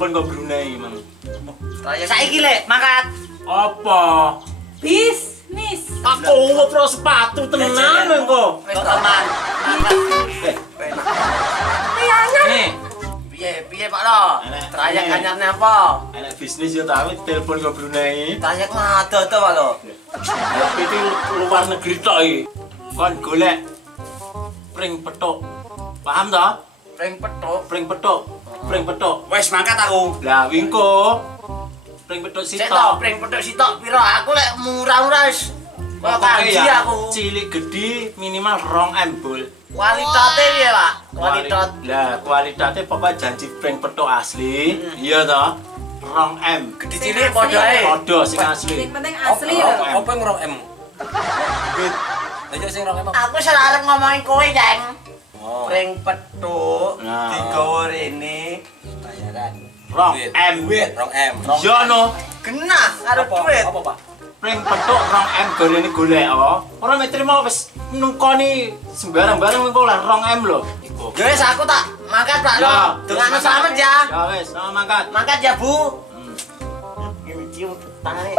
telepon kok Brunei, Mang. Saiki lek mangkat. Apa? Bisnis. Aku ngopro sepatu tenan engko. Wis teman. Nih, Piye Pak Lo? Trayek anyarne apa? enak bisnis yo ta, telepon kok Brunei. Trayek ngado to Pak Lo. Iki luar negeri tok iki. Kon golek pring petuk. Paham ta? Pring petuk. Pring petuk. Pring petuk. Wis mangkat aku. Lah wingko. Pring petuk Sik to, sitok. pring petuk sitok piro? Aku lek murah-murah wis. Kok kanji aku. Cilik gede minimal 2M bol. Kualitate piye, Pak? Kualitas. Lah kualitasnya pokoknya janji pring petuk asli. Iya toh? 2M. Gede cilik padha ae. Podo sing asli. Yang penting asli ya. Apa yang 2M? Ayo sing 2M. Aku salah arep ngomongin kowe, Jeng. Oh. Pring petuk Nah. digawa rene bayaran. 2M. Duit 2M. Iya no. Genah karo duit. Apa, Pak? Pring petuk 2M gorene golek oh. Ora metrimo wis nungkoni sembarang-barang engko lah 2M lho. Iku. Ya wis aku tak mangkat Pak Lo. Ya. Dongano slamet ya. Ya wis, sama mangkat. Mangkat ya, Bu. Ini cium tangane.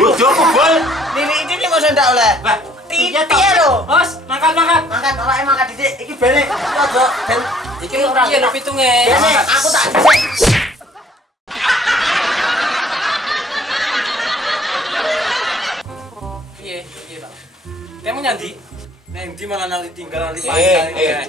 Bodoh aku bol. Nili iki mosok ndak oleh. Lah, Iya lho. Bos, mangkat. Mangkat awake mangkat dhisik. Iki bene. Ojo ben Iki piye lho pitunge? bene aku tak dhisik. Piye, Pak? Kamu nyandi? Neng ndi malah nanti tinggal nanti Eh.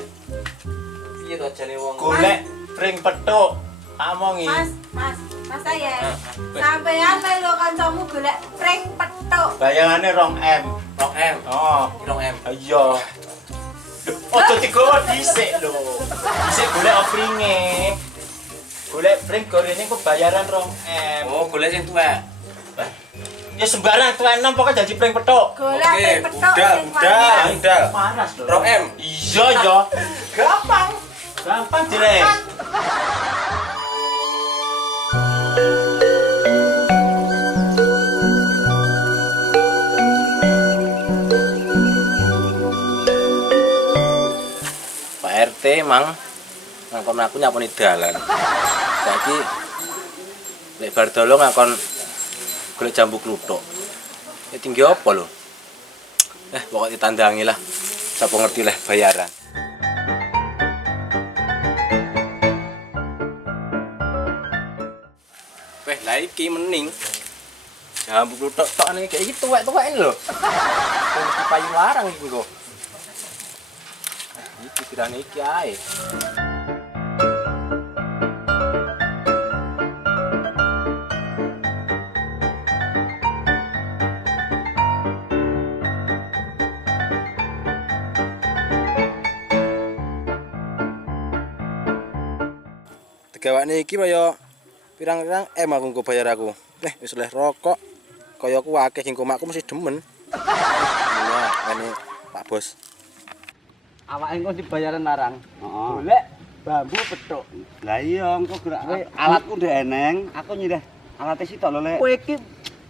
Piye to jane wong? Golek pring petuk. Amongi. Mas saya. Sampean melu kancamu golek pring petuk. Bayangane 2M. 2M. Oh, 2M. iya. Ojo digowo dhisik lho. Dhisik golek opringe. Golek pring gorene ku bayaran 2M. Oh, golek sing tuwek. Ya sembarang tuh enom pokoknya jadi pring petuk. Golek Oke, pring petuk budal, sing budal. panas. Budal. Panas lho. 2M. Iya ya. Gampang. Gampang direk. Pak RT mang ngakon aku nyaponi dalan. Saiki lek bar dolo ngakon golek jambu kluthuk. Ya tinggi apa lho? Pokoknya ditandangi lah. Sapa ngerti lah bayaran. Lah iki mending jambu kluthuk tok nek iki tuwek-tuwek ini lho. Iki payu larang iki kok. Iki pirane iki ae. Gawane iki kaya pirang-pirang aku engko bayar aku. Wis oleh rokok. Kaya aku akeh sing komakku mesti demen. Nah, ini Pak Bos. Awake engko dibayaran larang. Golek bambu petuk. Lah iya engko gerak alatku ndek eneng, aku nyirah alate sitok lho Lek. Kowe iki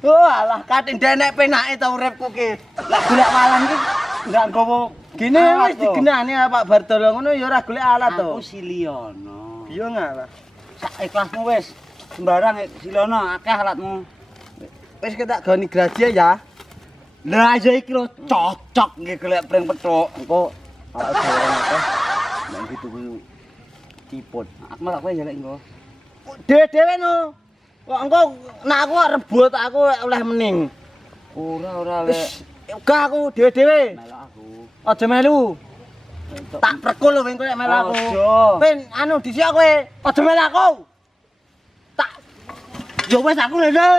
alah kating denek penake ta uripku ki. Lah golek walang ki ndak nggowo gene wis digenani Pak Bardolo ngono ya ora golek alat to. Aku Siliono. Iya ngalah. Sak ikhlasmu wis. Sembarang Siliono akeh alatmu. Wis ketak goni graji ya. Lah iya iki lho cocok nggih golek pring petuk. Engko awake bayaran akeh. Nek dituku ciput. Aku malah kowe ya Lek engko. Dhewe no. Kok engko nek aku rebut aku oleh mening. Ora Lek. Wis gak aku dhewe-dhewe. Melok aku. Aja melu. Tak prekul lho kowe nek melu aku. Aja. Ben anu dhisik kowe. Aja melu aku. Tak yo wis aku lho.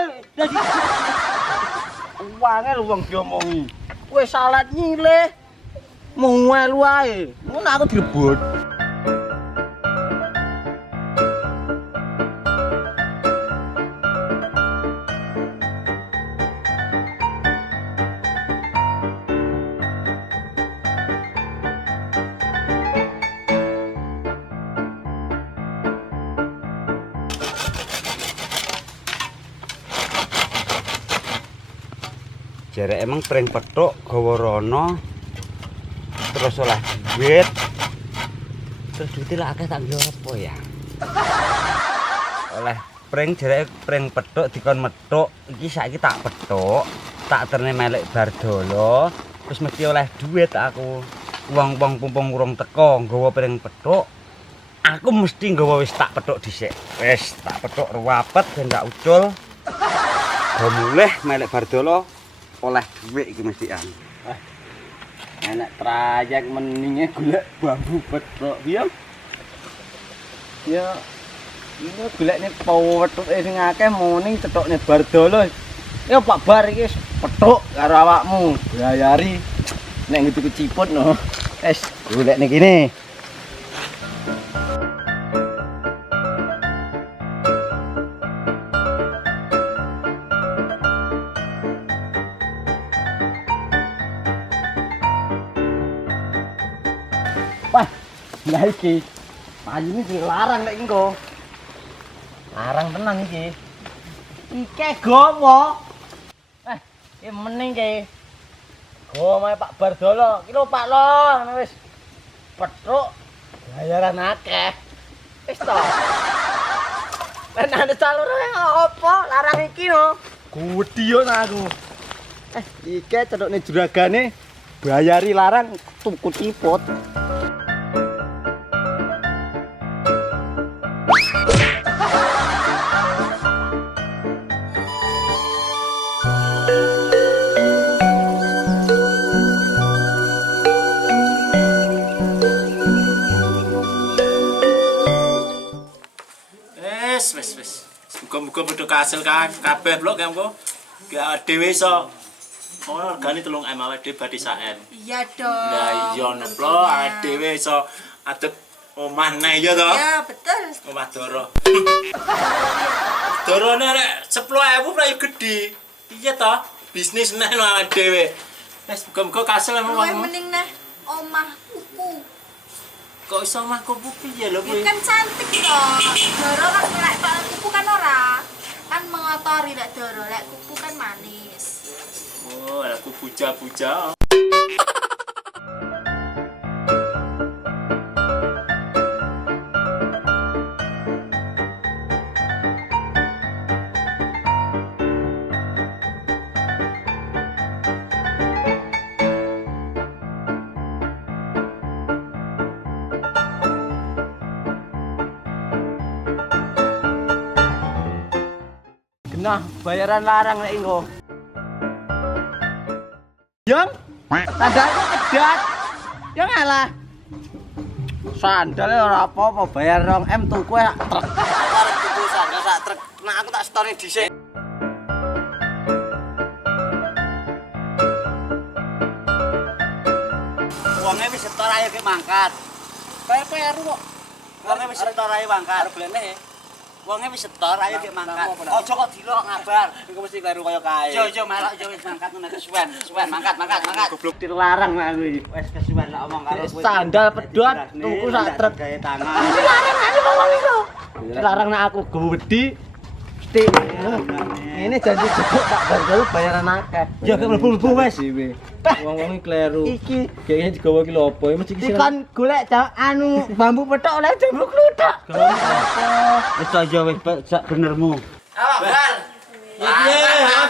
Wangel wong diomongi. Kowe salat nyilih. Melu ae. Ngono aku direbut. Jare emang pring petuk gawa rono. Terus oleh duit. Terus duitnya lah akeh tak nggo apa ya? oleh pring jereke pring petuk dikon metuk iki saiki tak petuk tak terne melek bardolo terus mesti oleh duit aku wong-wong pumpung urung teko nggawa pring petuk aku mesti nggawa wis tak petuk dhisik wis tak petuk ruwapet ben tak ucul go mulih melek bardolo oleh duit iki mesti an enak trayek meninge golek bambu petuk piye ya ini golekne petuke sing akeh muni cethokne bardolo ya Pak Bar iki petuk karo awakmu bayari nek ngetu ciput no wis golekne kene wah lah iki payune dilarang nek engko larang tenan iki iki gowo iki mening iki gowo mae Pak Bardolo iki lho Pak Lo wis petuk bayaran akeh wis to lan ana salure opo larang iki no gudi yo aku iki cedokne juragane bayari larang tuku ciput Wes. Muga-muga padha kasil kabeh blok kanggo gak dhewe iso. Oh, regane 3M awake dhewe badhe 1M. Iya dong. Lah iya no blok awake dhewe iso adep omah neh ya to. Ya betul. Omah Doro. Dorone rek 10.000 prayu gedhe. Iya to, bisnis neh no awake dhewe. Wes muga-muga kasil Luwih emang. mending neh omah kuku. Kok iso omah kuku piye lho kuwi? Kan cantik loh. Doro kan lek kuku kan ora. Kan mengotori lek Doro, lek kuku kan manis. Oh, aku puja-puja. Genah bayaran larang nek engko Yang sandalku kedat. Ya ngalah. Sandal ora apa-apa bayar 2M tuku sak truk. Arep tuku sandal sak truk. Nah aku tak setone dhisik. Wonge wis setor ayo ki mangkat. PR kok. Wonge wis setor ayo mangkat. Arep glene. Wonge wis setor ayo ki mangkat. Aja kok dilok ngabar. Iku mesti kleru kaya kae. Yo melok yo wis mangkat ngono kesuwen mangkat. Goblok dilarang aku iki. Wis kesuwen lek omong karo kowe. Sandal pedot tuku sak truk. Gawe tangan. Dilarang aku ngomong iku. Dilarang nek aku gede. Mesti ini janji jeduk tak bardol bayaran akeh. Ya gak mlebu-mlebu wis. Wong-wong iki kleru. Iki kayaknya digawa iki lho apa? Mesti iki kan golek anu bambu petok oleh jambu kluthuk. Wis aja wis sak benermu. Awak bal.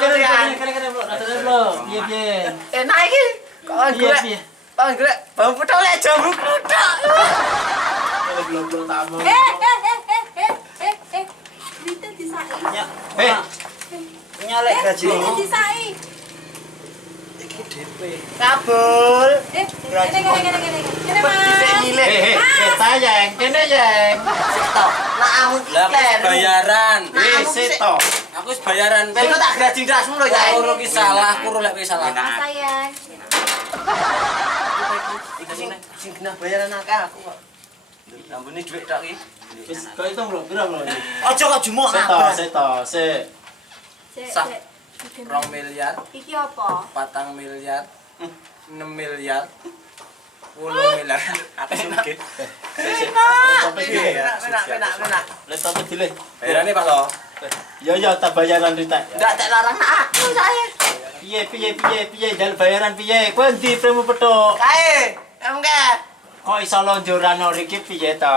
Kene blok, rada blok. Piye. Enak iki. Kok golek. Kok golek bambu petok oleh jambu kluthuk. Kene blok tak mau. Duitnya disai. Nyalek gaji. Duitnya disai. Kabul. Kene Mas. Tayang, kene yang. Seto. Lah aku iki Lah kleru. bayaran. Seto. Aku wis bayaran. Kowe tak grajing dasmu lho ya. Ora ki salah, aku lek wis salah. Mas sayang. Iki sing genah bayaran akeh aku kok. Ambune dhuwit tok iki. Wis kok itu blok, pira blok iki? Aja kok jumuk ngabar. Seto. Sah. 2 miliar, Iki apa? 4 miliar, 6 miliar, 10 miliar. Aku sugih. Enak. Laptop dile. Bayarane Pak Lo. Ya tak bayaran ritak. Ndak tak larang aku saya. Piye jan bayaran piye? Kowe ndi premu petuk? Kae. Emke. Kok iso lonjoran ora iki piye to?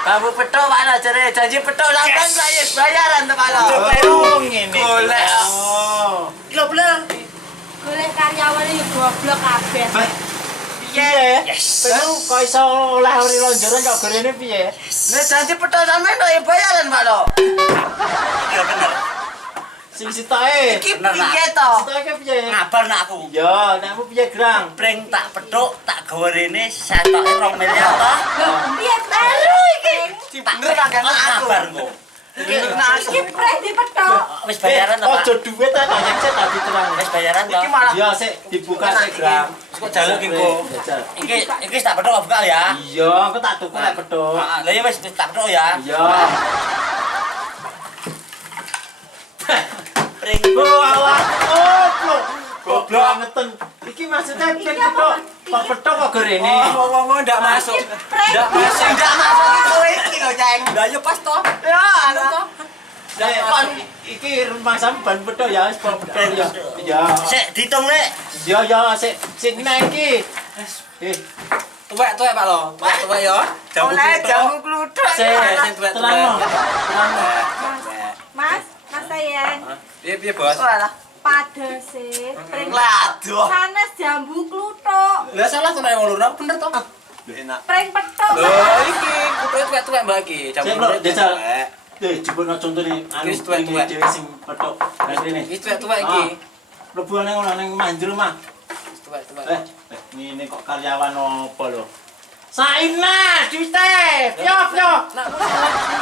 Bambu petok Pak Lo jare janji petok sampean saya bayaran to Pak Lo. Ngene. Golek. Lho bener. Golek karyawan iki goblok kabeh. Piye? Terus kok iso oleh ori lonjoran kok gorene piye? Nek janji petok sampean kok ya bayaran Pak Lo. Iya bener. Sing sitoke. Iki piye to? Sitoke piye? Ngabar nak aku. Ya, nekmu piye, Grang? Pring tak petuk tak gawe rene setoke 2 miliar to. Piye baru iki? Bener tak ngabar kok. Iki pres dipethok. Wis bayaran to Pak. Ojo duit ta tak cek tak diterang. Wis bayaran to. Iki malah Ya sik dibuka sik, Grang. kok jaluk iki kok. Jajal. Iki tak petuk buka ya. Iya, aku tak tuku lek pedho. Lah ya wis tak petuk ya. Iya. Pring. Oh, alah. Goblok. Goblok ngeten. Iki maksudnya ping pedho. Kok pedho kok gorene? Ngomong ndak masuk. Ndak masuk. Ndak masuk kowe iki lho, Ceng. Lah ya pas to. Ya, ana. Kon iki rumah sampean pedho ya, wis pedho ya. Iya. Sik ditung Lek. Ya ya sik nek iki. Tuwek Pak Lo. Tuwek ya. Jamu kluthuk. Sik terangno. Mas sayang. Piye Bos? Walah, padose pring Laduh. sanes jambu kluthuk. Lah salah to nek ngulurna bener to? Enak. Pring petok. Iki tuwek Mbak iki. Sik lho, jajal. Jebukno contone anu Wis tuwek-tuwek. dhewe sing pedho. Lah rene. Iki tuwek iki. Mlebu nang ngono ning manjur mah. Tuwek. Ngene kok karyawan opo lho? Saina, duite. Yo.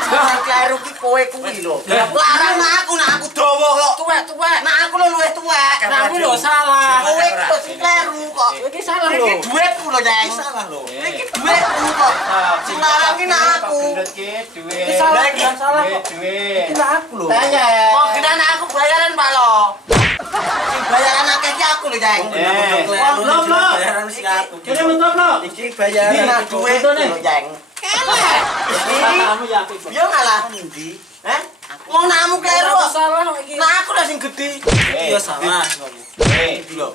Lah karo ki kowe kuwi lho. Larang aku dawa kok. Tuwek. Nak aku lho luwih tuwek. Kamu lho salah. Kowe kok sing kleru kok. Iki salah lho. Iki duitku lho, Ceng. Salah lho. Iki duitku kok. Sing larang ki nak aku. Duit. Iki salah, Iki salah duit, kok. duit. Iki aku lho. Tanya. Kok kena aku bayaran, Pak Lo. Sing bayaran akeh ki aku lho, Ceng. Belum. Bayaran sing aku. Kene mentok lho. Iki bayaran duit lho, Ceng. Kelek. Kamu ya apik. Yo ngalah ndi? Heh? Wong nakmu kleru kok. Salah kok iki. Nah aku lah sing gedhe. Iki ya salah. Iki lho.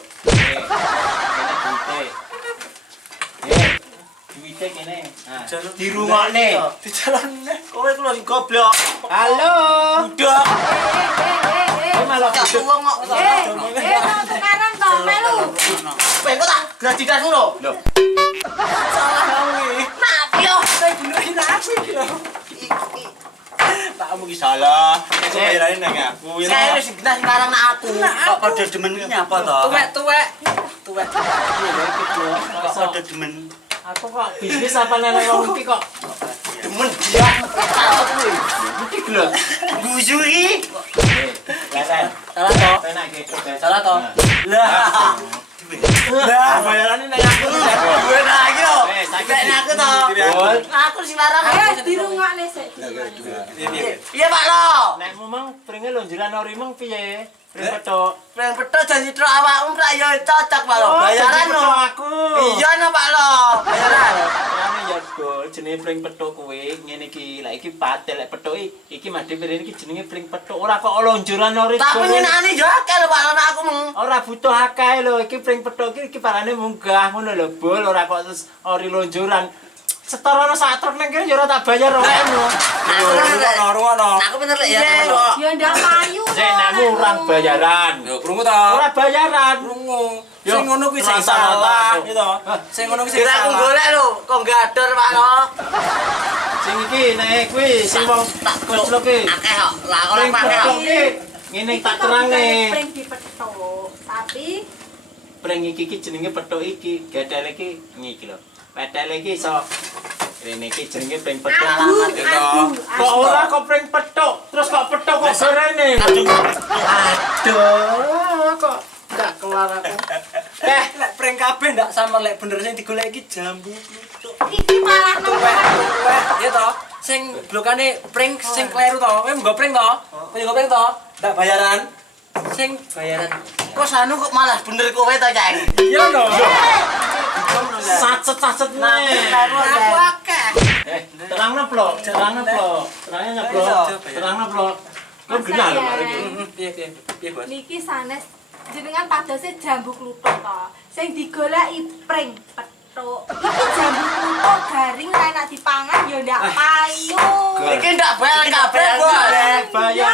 Duite kene. Nah, dirungokne. Dijalane. Kowe ku lho sing goblok. Halo. Budak. Malah Cak wong kok. Mau tukaran to melu. Kowe kok tak gratisan ngono. Lho. Salah kamu. Nah, yo, saya benerin aku iki lho. Kamu ki salah. Aku bayarane nang aku. Saya wis genah sing larang nak aku. Kok padha demen ki nyapa to? Tuwek. Kok padha demen. Aku kok bisnis apa nang wong iki kok Demen dia. Takut kuwi. iki gelem. Guyu iki. Leren. Salah to? Penak gitu. Salah to? Lah. Lah, bayarane nang aku. Duwe nang iki lho. saiki Nek aku to. Bol. Aku sing larang. Ayo dirungokne sik. Iya, Pak Lo. Nek memang pringe lonjoran ori meng piye? Pring petok. Pring petok janji tro awakmu ra yo cocok, Pak Lo. Bayaran Petok no. aku. Iya no, Pak Lo. Bayaran. Terane ya bol jenenge pring petok kowe ngene iki. Lah iki patel lek petok iki mah dhewe iki jenenge pring petok. Ora kok lonjoran ori. Tapi nyenane yo akeh lho, Pak Lo, aku meng. Ora butuh akeh lho, iki pring petok iki parane munggah ngono lho, bol ora kok terus ori lonjoran. Setoran sak truk nang kene yo ora tak bayar ora ngono. Aku bener lek ya. Ya ndak payu. Sik nekmu urang bayaran. Yo krungu to. Ora bayaran. Krungu. Yo, Sing ngono kuwi sing rasa salah, rata. gitu. Sing ngono kuwi sing Kira aku salah. golek lho, kok gador, Pak Lo. Sing iki nek kuwi sing wong tak koclok iki. Akeh kok. Lah kok Pring akeh petok kok. iki ngene tak terangne. Pring dipethok. Tapi Pring iki jenenge petok iki, gedel iki ngiki lho. Pedal iki iso rene iki jenenge pring petok. Kok ora kok pring petok, terus kok petok kok gorene. Aduh, kok gak keluar aku. Lek prank kabeh ndak sama lek bener sing digolek iki jambu kluthuk. iki malah Tuwek, ya to. Sing blokane prank sing kleru to. Kowe nggo prank to? Kowe nggo prank to? Ndak bayaran. Sing bayaran. Kok sanu kok malah bener kowe to, Ceng? Iya no. Sacet-sacet nih. Aku akeh. Terangna plok, terangna plok. Terangnya nyeplok, terangna plok. Kok genah lho mari iki. Piye, Bos? niki sanes jenengan padose jambu kluthuk to. Sing digoleki pring petok. petuk. Iki jambu kluthuk garing ra enak dipangan ya ndak payu. Iki ndak bayar kabeh, Bos. Bayar